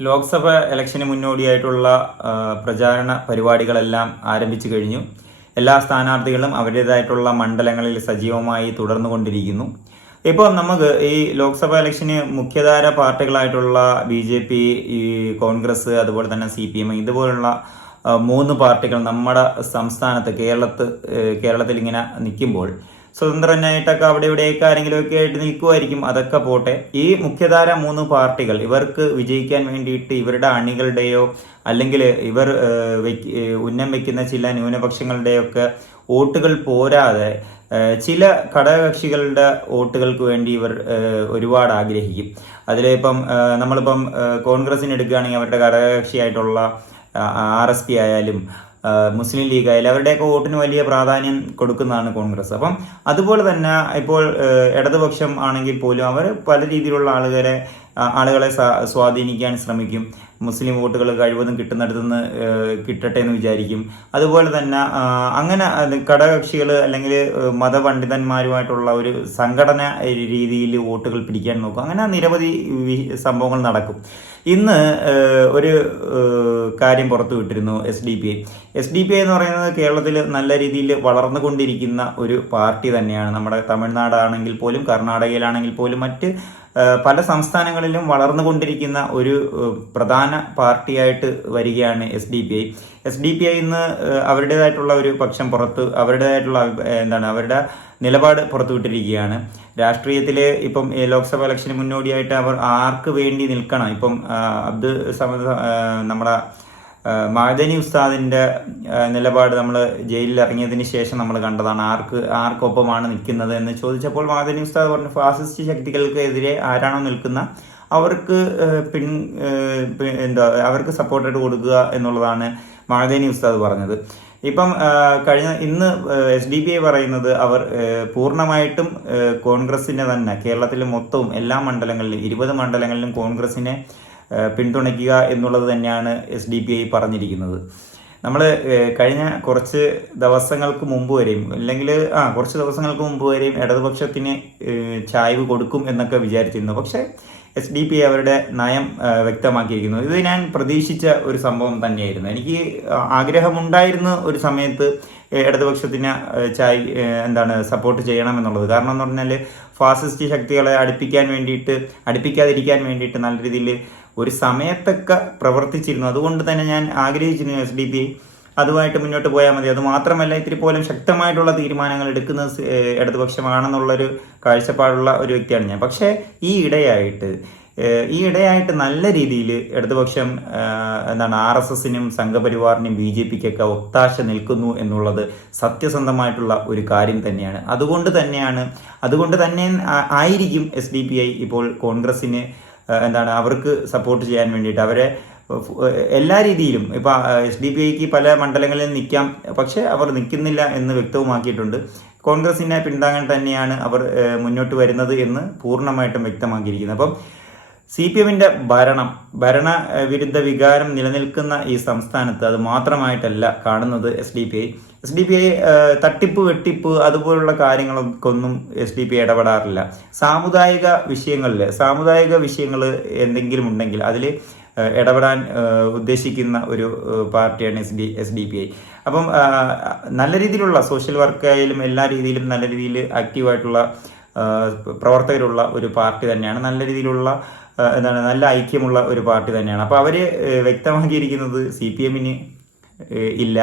ലോക്സഭ ഇലക്ഷന് മുന്നോടിയായിട്ടുള്ള പ്രചാരണ പരിപാടികളെല്ലാം ആരംഭിച്ചു കഴിഞ്ഞു. എല്ലാ സ്ഥാനാർത്ഥികളും അവരുടേതായിട്ടുള്ള മണ്ഡലങ്ങളിൽ സജീവമായി തുടർന്നു കൊണ്ടിരിക്കുന്നു ഇപ്പോൾ നമുക്ക് ഈ ലോക്സഭാ ഇലക്ഷന് മുഖ്യധാര പാർട്ടികളായിട്ടുള്ള ബി ജെ പി ഈ കോൺഗ്രസ് അതുപോലെ തന്നെ സി പി എം ഇതുപോലുള്ള മൂന്ന് പാർട്ടികൾ നമ്മുടെ സംസ്ഥാനത്ത് കേരളത്ത് കേരളത്തിൽ ഇങ്ങനെ നിൽക്കുമ്പോൾ സ്വതന്ത്രനായിട്ടൊക്കെ അവിടെ ഇവിടെയൊക്കെ ആരെങ്കിലുമൊക്കെ ആയിട്ട് നിൽക്കുമായിരിക്കും അതൊക്കെ പോട്ടെ. ഈ മുഖ്യധാര മൂന്ന് പാർട്ടികൾ ഇവർക്ക് വിജയിക്കാൻ വേണ്ടിയിട്ട് ഇവരുടെ അണികളുടെയോ അല്ലെങ്കിൽ ഇവർ ഉന്നം വെക്കുന്ന ചില ന്യൂനപക്ഷങ്ങളുടെയൊക്കെ വോട്ടുകൾ പോരാതെ ചില ഘടകകക്ഷികളുടെ വോട്ടുകൾക്ക് വേണ്ടി ഇവർ ഒരുപാട് ആഗ്രഹിക്കും. അതിലിപ്പം നമ്മളിപ്പം കോൺഗ്രസിന് എടുക്കുകയാണെങ്കിൽ അവരുടെ ഘടകകക്ഷിയായിട്ടുള്ള ആർ എസ് പി ആയാലും മുസ്ലിം ലീഗ് ആയാലും അവരുടെയൊക്കെ വോട്ടിന് വലിയ പ്രാധാന്യം കൊടുക്കുന്നതാണ് കോൺഗ്രസ്. അപ്പം അതുപോലെ തന്നെ ഇപ്പോൾ ഇടതുപക്ഷം ആണെങ്കിൽ പോലും അവർ പല രീതിയിലുള്ള ആളുകളെ ആളുകളെ സ്വാധീനിക്കാൻ ശ്രമിക്കും. മുസ്ലിം വോട്ടുകൾ കഴിവതും കിട്ടുന്നിടത്തുനിന്ന് കിട്ടട്ടെ എന്ന് വിചാരിക്കും. അതുപോലെ തന്നെ അങ്ങനെ ഘടകകക്ഷികൾ അല്ലെങ്കിൽ മതപണ്ഡിതന്മാരുമായിട്ടുള്ള ഒരു സംഘടന രീതിയിൽ വോട്ടുകൾ പിടിക്കാൻ നോക്കും. അങ്ങനെ നിരവധി സംഭവങ്ങൾ നടക്കും. ഇന്ന് ഒരു കാര്യം പുറത്തു വിട്ടിരുന്നു S D P I. S D P I എന്ന് പറയുന്നത് കേരളത്തിൽ നല്ല രീതിയിൽ വളർന്നുകൊണ്ടിരിക്കുന്ന ഒരു പാർട്ടി തന്നെയാണ്. നമ്മുടെ തമിഴ്നാടാണെങ്കിൽ പോലും കർണാടകയിലാണെങ്കിൽ പോലും മറ്റ് പല സംസ്ഥാനങ്ങളിലും വളർന്നുകൊണ്ടിരിക്കുന്ന ഒരു പ്രധാന പാർട്ടിയായിട്ട് വരികയാണ് S D P I S D P I ഇന്ന് അവരുടേതായിട്ടുള്ള ഒരു പക്ഷം പുറത്ത് അവരുടേതായിട്ടുള്ള എന്താണ് അവരുടെ നിലപാട് പുറത്തുവിട്ടിരിക്കുകയാണ്. രാഷ്ട്രീയത്തിൽ ഇപ്പം ലോക്സഭ ഇലക്ഷന് മുന്നോടിയായിട്ട് അവർ ആർക്ക് വേണ്ടി നിൽക്കണം? ഇപ്പം അബ്ദുൾ സമദ് ആ, ഉസ്താദിന്റെ ഉസ്താദിന്റെ നിലപാട് നമ്മൾ ജയിലിൽ ഇറങ്ങിയതിന് ശേഷം നമ്മൾ കണ്ടതാണ് ആർക്ക് ആർക്കൊപ്പമാണ് നിൽക്കുന്നത് എന്ന് ചോദിച്ചപ്പോൾ മഅദനി ഉസ്താദ് പറഞ്ഞു ഫാസിസ്റ്റ് ശക്തികൾക്കെതിരെ ആരാണോ നിൽക്കുന്ന അവർക്ക് പിൻ എന്താ അവർക്ക് സപ്പോർട്ടായിട്ട് കൊടുക്കുക എന്നുള്ളതാണ് മഅദനി ഉസ്താദ് പറഞ്ഞത്. ഇപ്പം കഴിഞ്ഞ ഇന്ന് എസ് ഡി പി ഐ പറയുന്നത് അവർ പൂർണമായിട്ടും കോൺഗ്രസിനെ തന്നെ കേരളത്തിലെ മൊത്തവും എല്ലാ മണ്ഡലങ്ങളിലും ഇരുപത് മണ്ഡലങ്ങളിലും കോൺഗ്രസിനെ പിന്തുണയ്ക്കുക എന്നുള്ളത് തന്നെയാണ് എസ് ഡി പി ഐ പറഞ്ഞിരിക്കുന്നത്. നമ്മൾ കഴിഞ്ഞ കുറച്ച് ദിവസങ്ങൾക്ക് മുമ്പ് വരെയും അല്ലെങ്കിൽ ആ കുറച്ച് ദിവസങ്ങൾക്ക് മുമ്പ് വരെയും ഇടതുപക്ഷത്തിന് ചായ്വ് കൊടുക്കും എന്നൊക്കെ വിചാരിച്ചിരുന്നു. പക്ഷേ എസ് ഡി പി അവരുടെ നയം വ്യക്തമാക്കിയിരിക്കുന്നു. ഇത് ഞാൻ പ്രതീക്ഷിച്ച ഒരു സംഭവം തന്നെയായിരുന്നു. എനിക്ക് ആഗ്രഹമുണ്ടായിരുന്ന ഒരു സമയത്ത് ഇടതുപക്ഷത്തിന് ചായ് എന്താണ് സപ്പോർട്ട് ചെയ്യണം എന്നുള്ളത്. കാരണം എന്ന് പറഞ്ഞാൽ ഫാസിസ്റ്റ് ശക്തികളെ അടുപ്പിക്കാൻ വേണ്ടിയിട്ട് അടുപ്പിക്കാതിരിക്കാൻ വേണ്ടിയിട്ട് നല്ല രീതിയിൽ ഒരു സമയത്തൊക്കെ പ്രവർത്തിച്ചിരുന്നു. അതുകൊണ്ട് തന്നെ ഞാൻ ആഗ്രഹിച്ചിരുന്നു എസ് ഡി പി അതുമായിട്ട് മുന്നോട്ട് പോയാൽ മതി. അത് മാത്രമല്ല ഇത്തിരി പോലും ശക്തമായിട്ടുള്ള തീരുമാനങ്ങൾ ഏഹ് ഇടതുപക്ഷമാണെന്നുള്ളൊരു കാഴ്ചപ്പാടുള്ള ഒരു വ്യക്തിയാണ് ഞാൻ. പക്ഷേ ഈ ഇടയായിട്ട് ഈ ഇടയായിട്ട് നല്ല രീതിയിൽ ഇടതുപക്ഷം എന്താണ് ആർ എസ് എസിനും സംഘപരിവാറിനും ബി ജെ പിക്കൊക്കെ ഒത്താശ നിൽക്കുന്നു എന്നുള്ളത് സത്യസന്ധമായിട്ടുള്ള ഒരു കാര്യം തന്നെയാണ്. അതുകൊണ്ട് തന്നെയാണ് അതുകൊണ്ട് തന്നെ ആയിരിക്കും എസ് ഡി പി ഐ ഇപ്പോൾ കോൺഗ്രസിന് ഏഹ് എന്താണ് അവർക്ക് സപ്പോർട്ട് ചെയ്യാൻ വേണ്ടിയിട്ട്. അവരെ എല്ലാ രീതിയിലും ഇപ്പോൾ എസ് ഡി പി ഐക്ക് പല മണ്ഡലങ്ങളിൽ നിൽക്കാം പക്ഷേ അവർ നിൽക്കുന്നില്ല എന്ന് വ്യക്തവുമാക്കിയിട്ടുണ്ട്. കോൺഗ്രസിനെ പിന്താങ്ങാൻ തന്നെയാണ് അവർ മുന്നോട്ട് വരുന്നത് എന്ന് പൂർണമായിട്ടും വ്യക്തമാക്കിയിരിക്കുന്നത്. അപ്പം സി പി എമ്മിന്റെ ഭരണം ഭരണവിരുദ്ധ വിരുദ്ധ വികാരം നിലനിൽക്കുന്ന ഈ സംസ്ഥാനത്ത് അത് മാത്രമായിട്ടല്ല കാണുന്നത് S D P I S D P I തട്ടിപ്പ് വെട്ടിപ്പ് അതുപോലുള്ള കാര്യങ്ങൾക്കൊന്നും എസ് ഡി പി ഐ ഇടപെടാറില്ല. സാമുദായിക വിഷയങ്ങളിൽ സാമുദായിക വിഷയങ്ങൾ എന്തെങ്കിലും ഉണ്ടെങ്കിൽ അതിൽ ഇടപെടാൻ ഉദ്ദേശിക്കുന്ന ഒരു പാർട്ടിയാണ് S D S D P I അപ്പം നല്ല രീതിയിലുള്ള സോഷ്യൽ വർക്കായാലും എല്ലാ രീതിയിലും നല്ല രീതിയിൽ ആക്റ്റീവായിട്ടുള്ള പ്രവർത്തകരുള്ള ഒരു പാർട്ടി തന്നെയാണ്. നല്ല രീതിയിലുള്ള എന്താണ് നല്ല ഐക്യമുള്ള ഒരു പാർട്ടി തന്നെയാണ്. അപ്പോൾ അവർ വ്യക്തമാക്കിയിരിക്കുന്നത് സി പി എമ്മിന് ഇല്ല.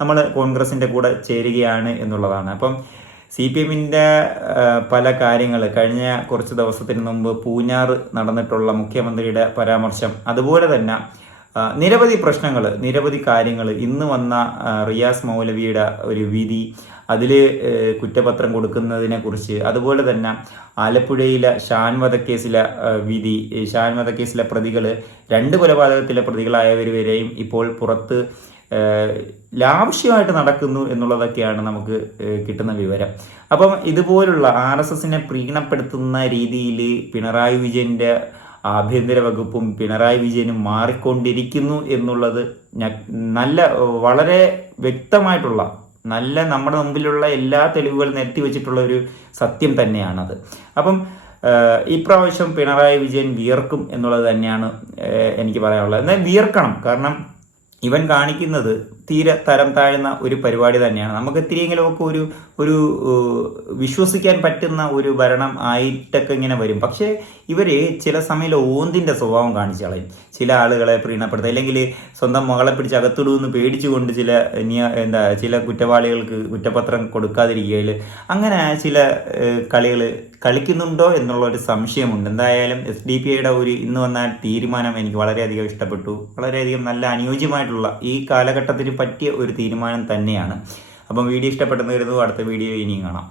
നമ്മൾ കോൺഗ്രസിന്റെ കൂടെ ചേരുകയാണ് എന്നുള്ളതാണ്. അപ്പം സി പി എമ്മിന്റെ പല കാര്യങ്ങൾ കഴിഞ്ഞ കുറച്ച് ദിവസത്തിന് മുമ്പ് പൂഞ്ഞാർ നടന്നിട്ടുള്ള മുഖ്യമന്ത്രിയുടെ പരാമർശം അതുപോലെ തന്നെ നിരവധി പ്രശ്നങ്ങൾ നിരവധി കാര്യങ്ങൾ ഇന്ന് വന്ന റിയാസ് മൗലവിയുടെ ഒരു വിധി അതിൽ കുറ്റപത്രം കൊടുക്കുന്നതിനെ കുറിച്ച് അതുപോലെ തന്നെ ആലപ്പുഴയിലെ ഷാൻ വധക്കേസിലെ ആ, വിധി ഷാൻവധക്കേസിലെ ഷാൻ വധക്കേസിലെ പ്രതികൾ രണ്ട് കൊലപാതകത്തിലെ പ്രതികളായവർ വരെയും ഇപ്പോൾ പുറത്ത് ലാവശ്യമായിട്ട് നടക്കുന്നു എന്നുള്ളതൊക്കെയാണ് നമുക്ക് കിട്ടുന്ന വിവരം. അപ്പം ഇതുപോലുള്ള ആർ എസ് എസിനെ പ്രീണപ്പെടുത്തുന്ന രീതിയിൽ പിണറായി വിജയന്റെ ആഭ്യന്തര വകുപ്പും പിണറായി വിജയനും മാറിക്കൊണ്ടിരിക്കുന്നു എന്നുള്ളത് നല്ല വളരെ വ്യക്തമായിട്ടുള്ള നല്ല നമ്മുടെ മുമ്പിലുള്ള എല്ലാ തെളിവുകളും നിരത്തി വെച്ചിട്ടുള്ള ഒരു സത്യം തന്നെയാണത്. അപ്പം ഇപ്രാവശ്യം പിണറായി വിജയൻ വിയർക്കും എന്നുള്ളത് തന്നെയാണ് എനിക്ക് പറയാനുള്ളത്. എന്നാൽ വിയർക്കണം. കാരണം ഇവൻ കാണിക്കുന്നത് തീരെ തരം താഴ്ന്ന ഒരു പരിപാടി തന്നെയാണ്. നമുക്ക് ഇത്തിരിയെങ്കിലുമൊക്കെ ഒരു ഒരു വിശ്വസിക്കാൻ പറ്റുന്ന ഒരു ഭരണം ആയിട്ടൊക്കെ ഇങ്ങനെ വരും. പക്ഷേ ഇവർ ചില സമയം ഓന്തിന്റെ സ്വഭാവം കാണിച്ചു കളയും. ചില ആളുകളെ പ്രീണപ്പെടുത്തുക. അല്ലെങ്കിൽ സ്വന്തം മകളെ പിടിച്ച് അകത്തിടുമെന്ന് പേടിച്ചുകൊണ്ട് ചില എന്താ ചില കുറ്റവാളികൾക്ക് കുറ്റപത്രം കൊടുക്കാതിരിക്കുകയിൽ അങ്ങനെ ചില കളികൾ കളിക്കുന്നുണ്ടോ എന്നുള്ള ഒരു സംശയമുണ്ട്. എന്തായാലും എസ് ഡി പി ഐയുടെ ഒരു ഇന്ന് വന്ന തീരുമാനം എനിക്ക് വളരെയധികം ഇഷ്ടപ്പെട്ടു. വളരെയധികം നല്ല അനുയോജ്യമായിട്ടുള്ള ഈ കാലഘട്ടത്തിന് പറ്റിയ ഒരു തീരുമാനം തന്നെയാണ്. അപ്പം വീഡിയോ ഇഷ്ടപ്പെട്ടെന്ന് കരുതുന്നു. അടുത്ത വീഡിയോ ഇനിയും കാണാം.